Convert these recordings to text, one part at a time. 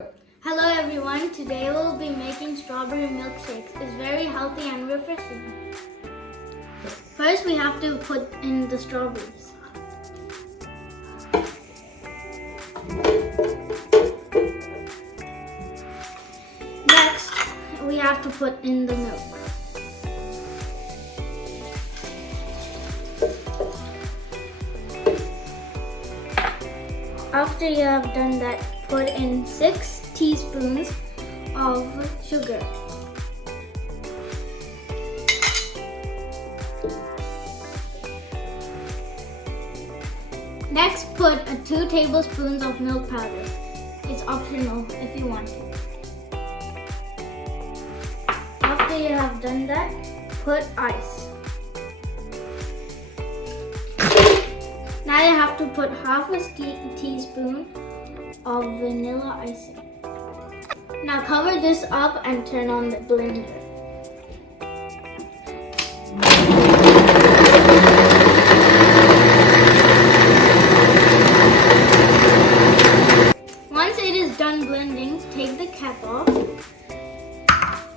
Hello everyone, today we'll be making strawberry milkshakes. It's very healthy and refreshing. First we have to put in the strawberries. Next, we have to put in the milk. After you have done that, put in 6 teaspoons of sugar. Next, put 2 tablespoons of milk powder. It's optional if you want to. After you have done that, put ice. Now you have to put half a teaspoon of vanilla icing. Now cover this up and turn on the blender. Once it is done blending, take the cap off.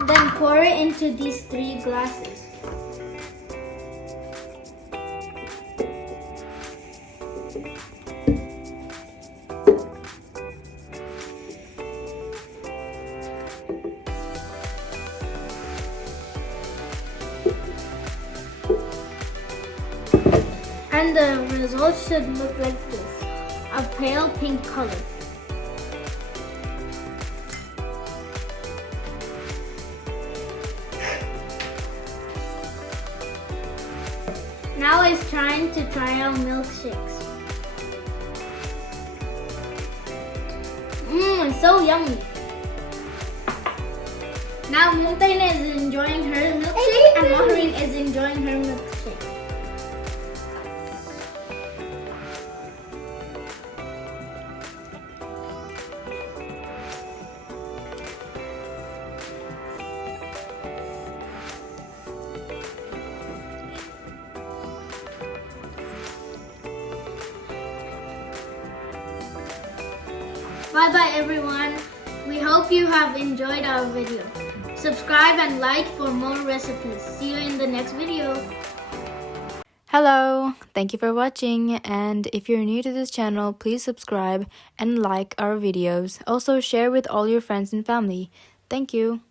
Then pour it into these 3 glasses. And the result should look like this, a pale pink color. Now it's time to try out milkshakes. It's so yummy. Now Mumtain is enjoying her milkshake and Maureen is enjoying her milkshake. Bye bye everyone. We hope you have enjoyed our video. Subscribe and like for more recipes. See you in the next video. Hello, thank you for watching, and if you're new to this channel, please subscribe and like our videos. Also share with all your friends and family. Thank you.